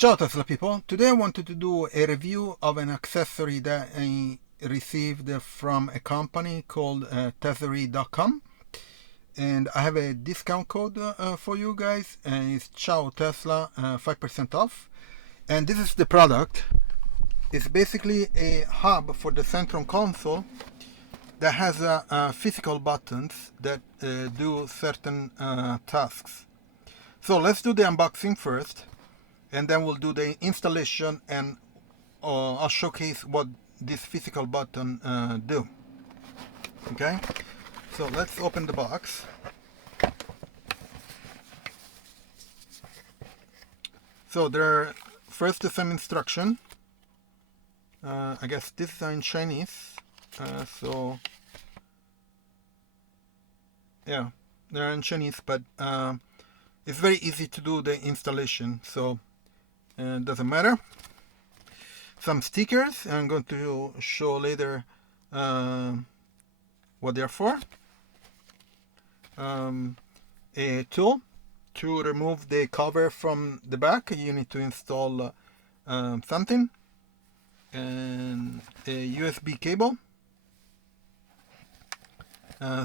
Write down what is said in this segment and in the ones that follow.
Ciao Tesla people, today I wanted to do a review of an accessory that I received from a company called Tesery.com, and I have a discount code for you guys, and it's Ciao Tesla, 5% off. And this is the product. It's basically a hub for the Centrum console that has physical buttons that do certain tasks. So let's do the unboxing first, and then we'll do the installation, and I'll showcase what this physical button do. Okay, so let's open the box. So there are first some instruction. I guess these are in Chinese, so yeah, they're in Chinese, but it's very easy to do the installation, so it doesn't matter. Some stickers, I'm going to show later what they're for. A tool to remove the cover from the back. You need to install something, and a USB cable,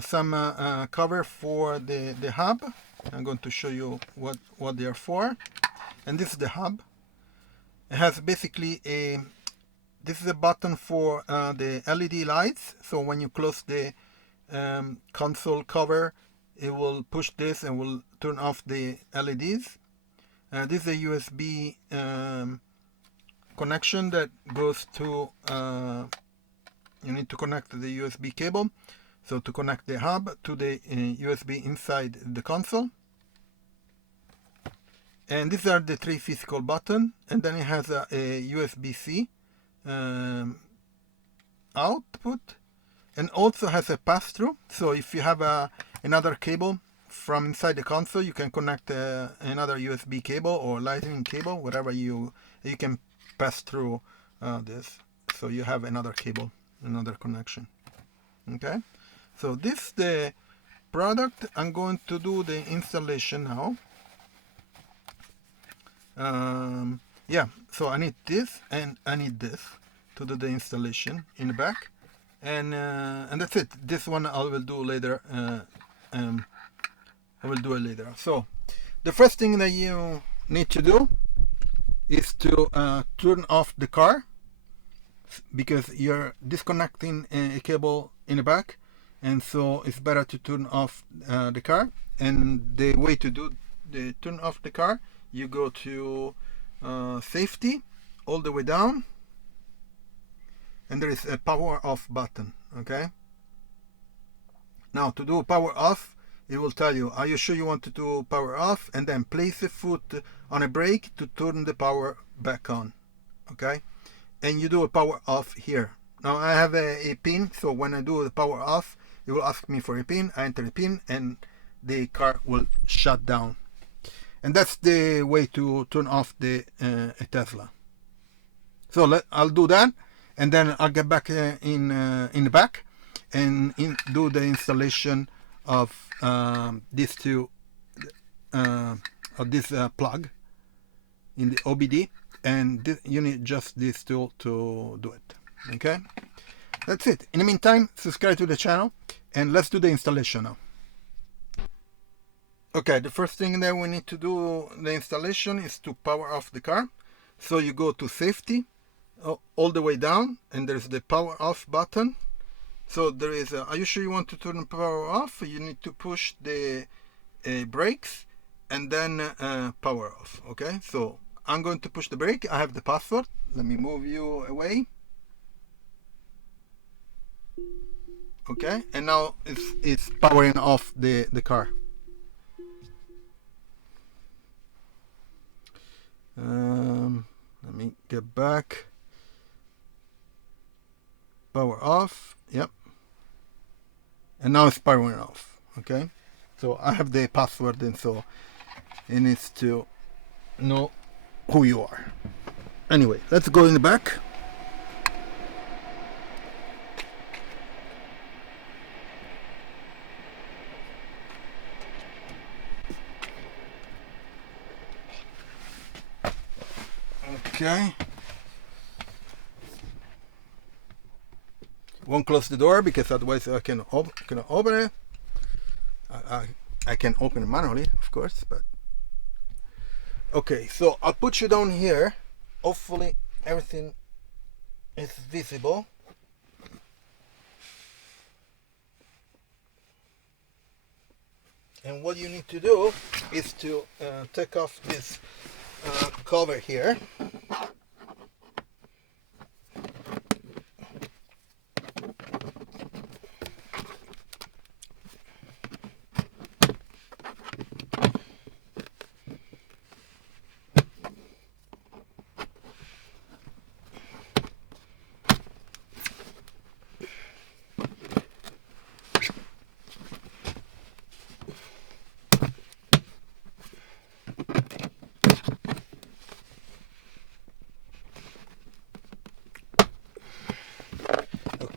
some cover for the hub. I'm going to show you what they are for. And this is the hub. It has basically this is a button for the LED lights. So when you close the console cover, it will push this and will turn off the LEDs. This is a USB connection that goes to, you need to connect the USB cable. So to connect the hub to the USB inside the console. And these are the three physical buttons, and then it has a USB-C output, and also has a pass-through. So if you have another cable from inside the console, you can connect another USB cable or lightning cable, whatever you can pass through this. So you have another cable, another connection. Okay, so this is the product. I'm going to do the installation now. Yeah, so I need this and I need this to do the installation in the back, and that's it. This one I will do later. I will do it later. So the first thing that you need to do is to turn off the car, because you're disconnecting a cable in the back, and so it's better to turn off the car. And the way to do the turn off the car, you go to safety all the way down, and there is a power off button. Okay, now to do power off, it will tell you, are you sure you want to do power off, and then place the foot on a brake to turn the power back on. Okay, and you do a power off here. Now I have a pin, so when I do the power off, it will ask me for a pin. I enter a pin and the car will shut down. And that's the way to turn off a Tesla. So I'll do that, and then I'll get back in the back and do the installation of these two, of this plug in the OBD, and you need just this tool to do it. Okay, that's it. In the meantime, subscribe to the channel, and let's do the installation now. Okay, the first thing that we need to do the installation is to power off the car. So you go to safety all the way down, and there's the power off button. So there is are you sure you want to turn the power off? You need to push the brakes and then power off. Okay, so I'm going to push the brake. I have the password. Let me move you away. Okay, and now it's powering off the car. Let me get back. Power off. Yep. And now it's powering off. Okay. So I have the password, and so it needs to know who you are. Anyway, let's go in the back. Okay. Won't close the door because otherwise I can open it. I can open it manually, of course, but okay. So I'll put you down here. Hopefully everything is visible. And what you need to do is to take off this cover here.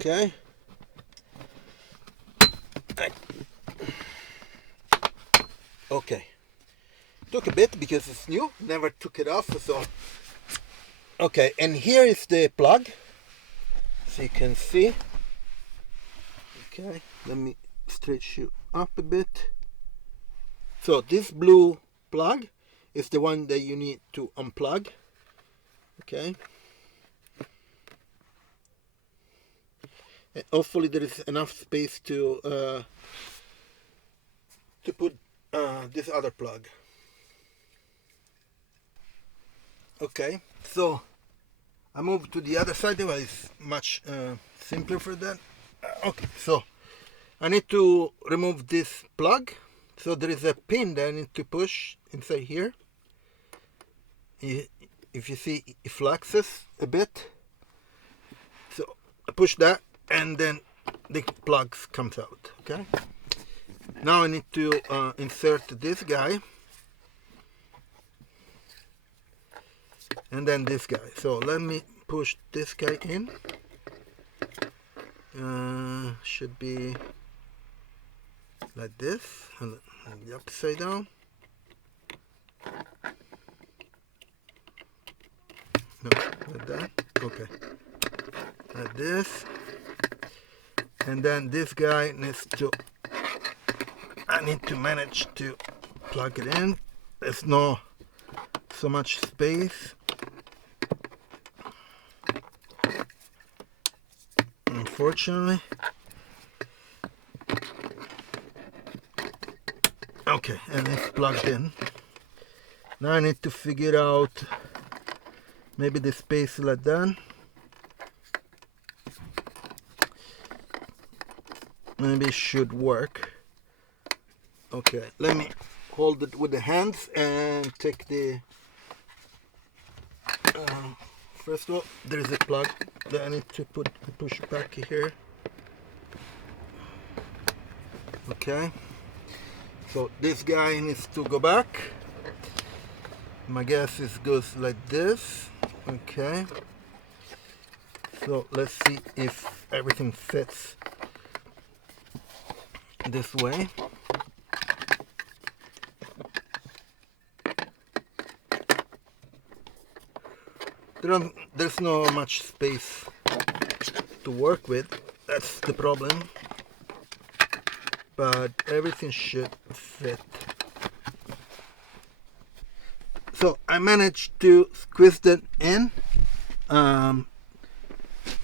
Okay. Okay. Took a bit because it's new. Never took it off. So. Okay, and here is the plug. So you can see. Okay, let me stretch you up a bit. So this blue plug is the one that you need to unplug. Okay. And hopefully there is enough space to put this other plug. Okay, so I move to the other side. Well, it's much simpler for that. Okay, so I need to remove this plug. So there is a pin that I need to push inside here. If you see, it flexes a bit. So I push that, and then the plug comes out. Okay. Now I need to insert this guy, and then this guy. So let me push this guy in. Should be like this, and the upside down. No, like that. Okay, like this. And then this guy needs to, I need to manage to plug it in. There's no so much space. Unfortunately. Okay, and it's plugged in. Now I need to figure out maybe the space like that. Maybe it should work. Okay, let me hold it with the hands and take the first of all, there is a plug that I need to push back here. Okay, so this guy needs to go back. My guess is goes like this. Okay, so let's see if everything fits this way. There's no much space to work with. That's the problem. But everything should fit. So I managed to squeeze that in.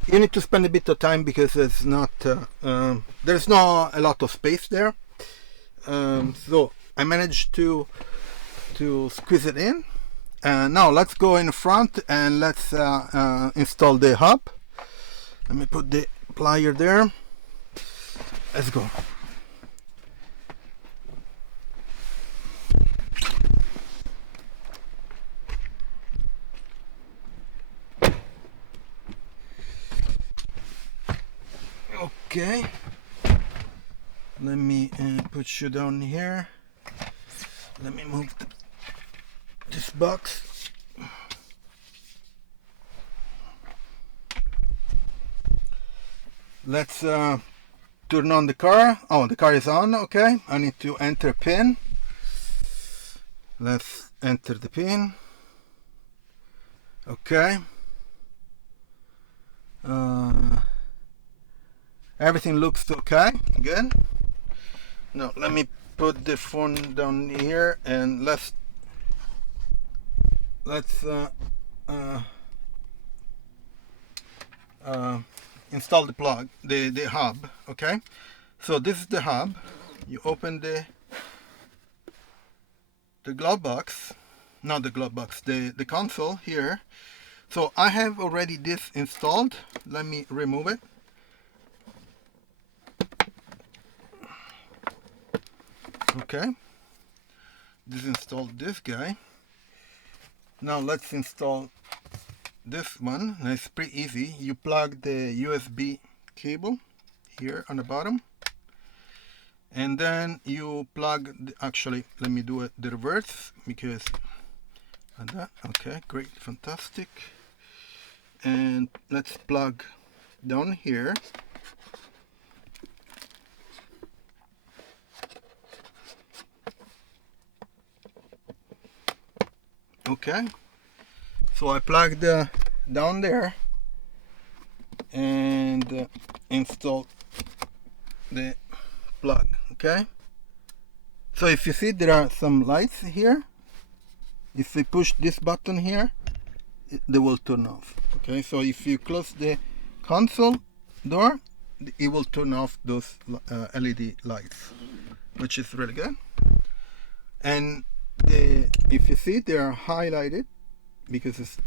You need to spend a bit of time because it's not there's not a lot of space there. So I managed to squeeze it in. Now let's go in front and let's install the hub. Let me put the plier there. Let's go. Okay, let me put you down here. Let me move this box. Let's turn on the car. Oh, the car is on. Okay, I need to enter a pin. Let's enter the pin. Okay. Everything looks okay. Good. Now let me put the phone down here and let's install the plug, the hub. Okay. So this is the hub. You open the glove box, not the glove box, the console here. So I have already this installed. Let me remove it. Okay, this installed this guy. Now let's install this one. It's pretty easy. You plug the USB cable here on the bottom, and then you plug actually let me do it the reverse because and that. Okay, great, fantastic. And let's plug down here. Okay, so I plugged down there and install the plug. Okay, so if you see there are some lights here. If we push this button here, they will turn off. Okay, so if you close the console door, it will turn off those LED lights, which is really good. And if you see, they are highlighted because it's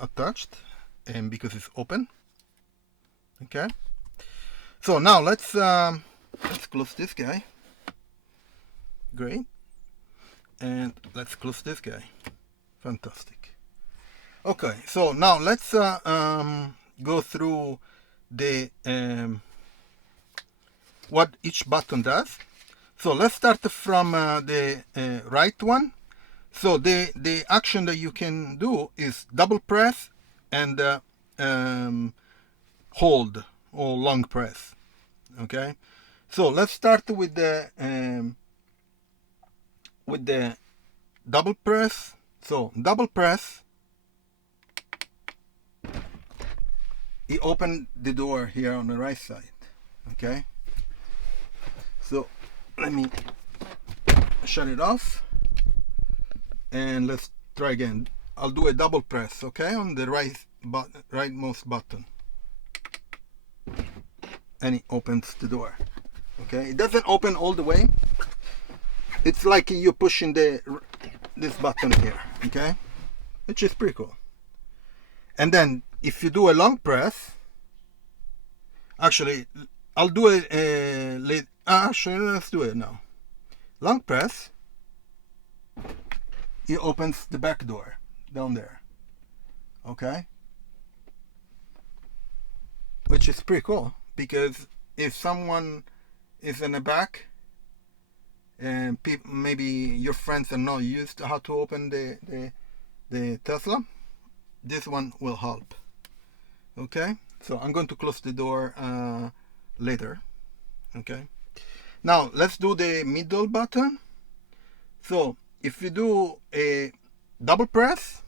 attached and because it's open. Okay, so now let's close this guy. Great. And let's close this guy. Fantastic. Okay, so now let's go through the what each button does. So let's start from the right one. So the action that you can do is double press and hold or long press. Okay, so let's start with the double press. So double press, it opened the door here on the right side. Okay, so let me shut it off and let's try again. I'll do a double press, okay, on the rightmost button, and it opens the door. Okay, it doesn't open all the way. It's like you're pushing this button here, okay, which is pretty cool. And then if you do a long press, actually I'll do it late. Actually, let's do it now. Long press, it opens the back door down there. Okay, which is pretty cool because if someone is in the back and maybe your friends are not used to how to open the Tesla, this one will help. Okay, so I'm going to close the door later. Okay, now let's do the middle button. So if you do a double press,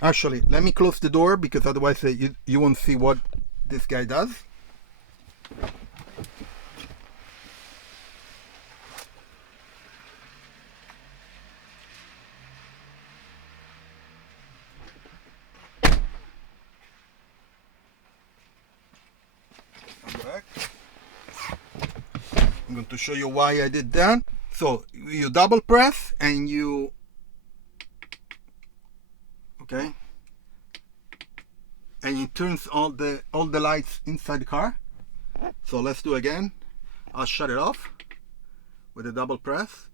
actually let me close the door because otherwise you won't see what this guy does. I'm going to show you why I did that. So you double press and you, okay, and it turns all the lights inside the car. So let's do again. I'll shut it off with a double press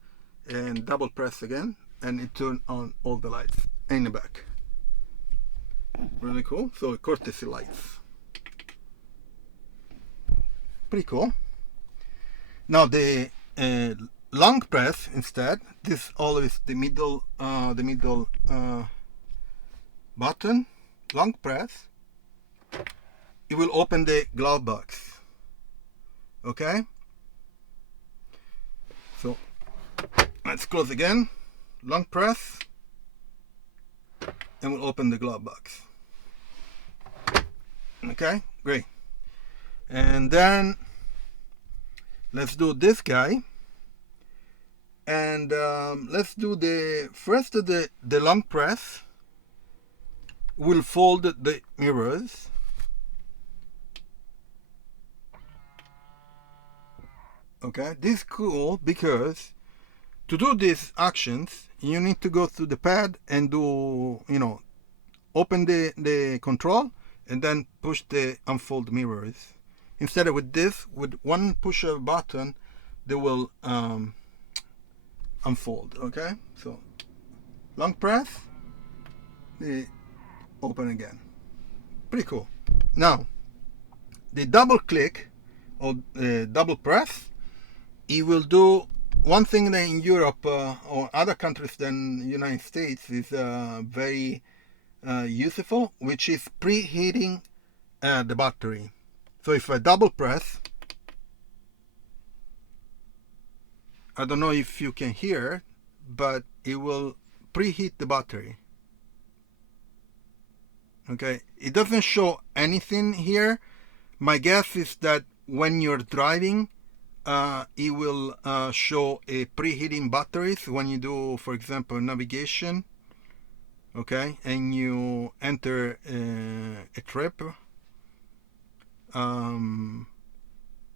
and double press again, and it turns on all the lights in the back. Really cool. So courtesy lights. Pretty cool. Now the long press instead, this always the middle button, long press, it will open the glove box. Okay, so let's close again, long press, and we'll open the glove box. Okay, great. And then let's do this guy. And let's do the long press. We'll fold the mirrors. Okay, this is cool because to do these actions, you need to go to the pad and do, open the control and then push the unfold mirrors. Instead of with this, with one push of a button, they will unfold. Okay, so long press, they open again. Pretty cool. Now, the double click or double press, it will do one thing that in Europe or other countries than United States is very useful, which is preheating the battery. So if I double press, I don't know if you can hear, but it will preheat the battery. Okay, it doesn't show anything here. My guess is that when you're driving, it will show a preheating batteries when you do, for example, navigation. Okay, and you enter a trip.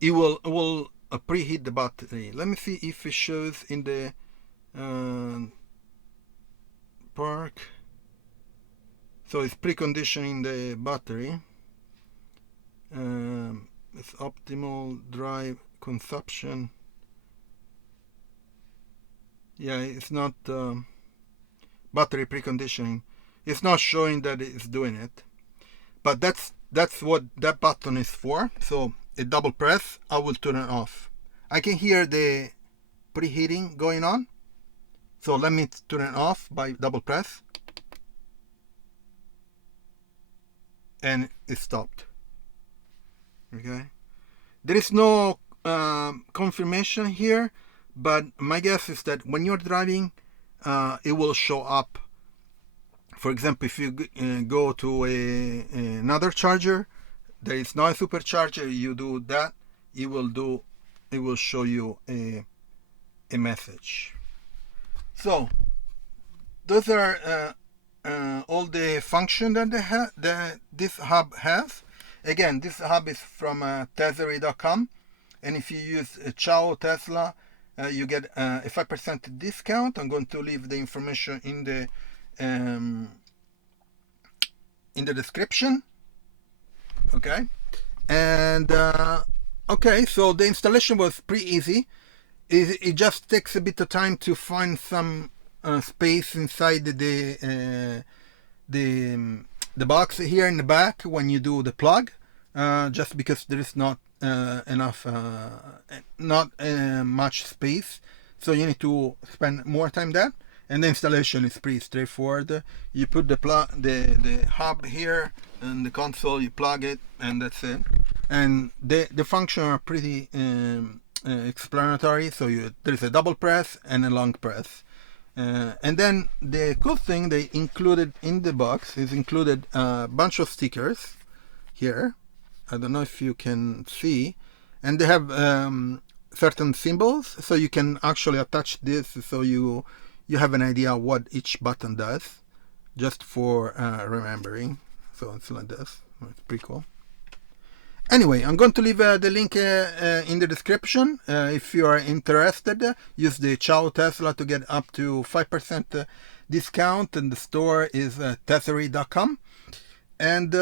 It will preheat the battery. Let me see if it shows in the park. So it's preconditioning the battery. It's optimal drive consumption. Yeah, it's not battery preconditioning. It's not showing that it's doing it, but that's what that button is for. So a double press, I will turn it off. I can hear the preheating going on, so let me turn it off by double press, and it stopped. Okay, there is no confirmation here, but my guess is that when you're driving, it will show up. For example, if you go to another charger, there is no supercharger, you do that, it will show you a message. So those are all the function that this hub has. Again, this hub is from Tesery.com, and if you use Ciao Tesla, you get a 5% discount. I'm going to leave the information in the description. Okay, and okay, so the installation was pretty easy. It just takes a bit of time to find some space inside the box here in the back when you do the plug, just because there is not enough, not much space, so you need to spend more time there. And the installation is pretty straightforward. You put the hub here and the console, you plug it, and that's it. And the functions are pretty explanatory. So there's a double press and a long press. And then the cool thing they included in the box is included a bunch of stickers here. I don't know if you can see, and they have certain symbols, so you can actually attach this, so you have an idea what each button does, just for remembering. So it's like this. It's pretty cool. Anyway, I'm going to leave the link in the description. If you are interested, use the Ciao Tesla to get up to 5% discount, and the store is Tesery.com. And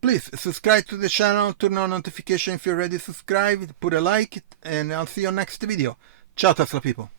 please subscribe to the channel, turn on notification if you're already subscribed, put a like, and I'll see you next video. Ciao Tesla people.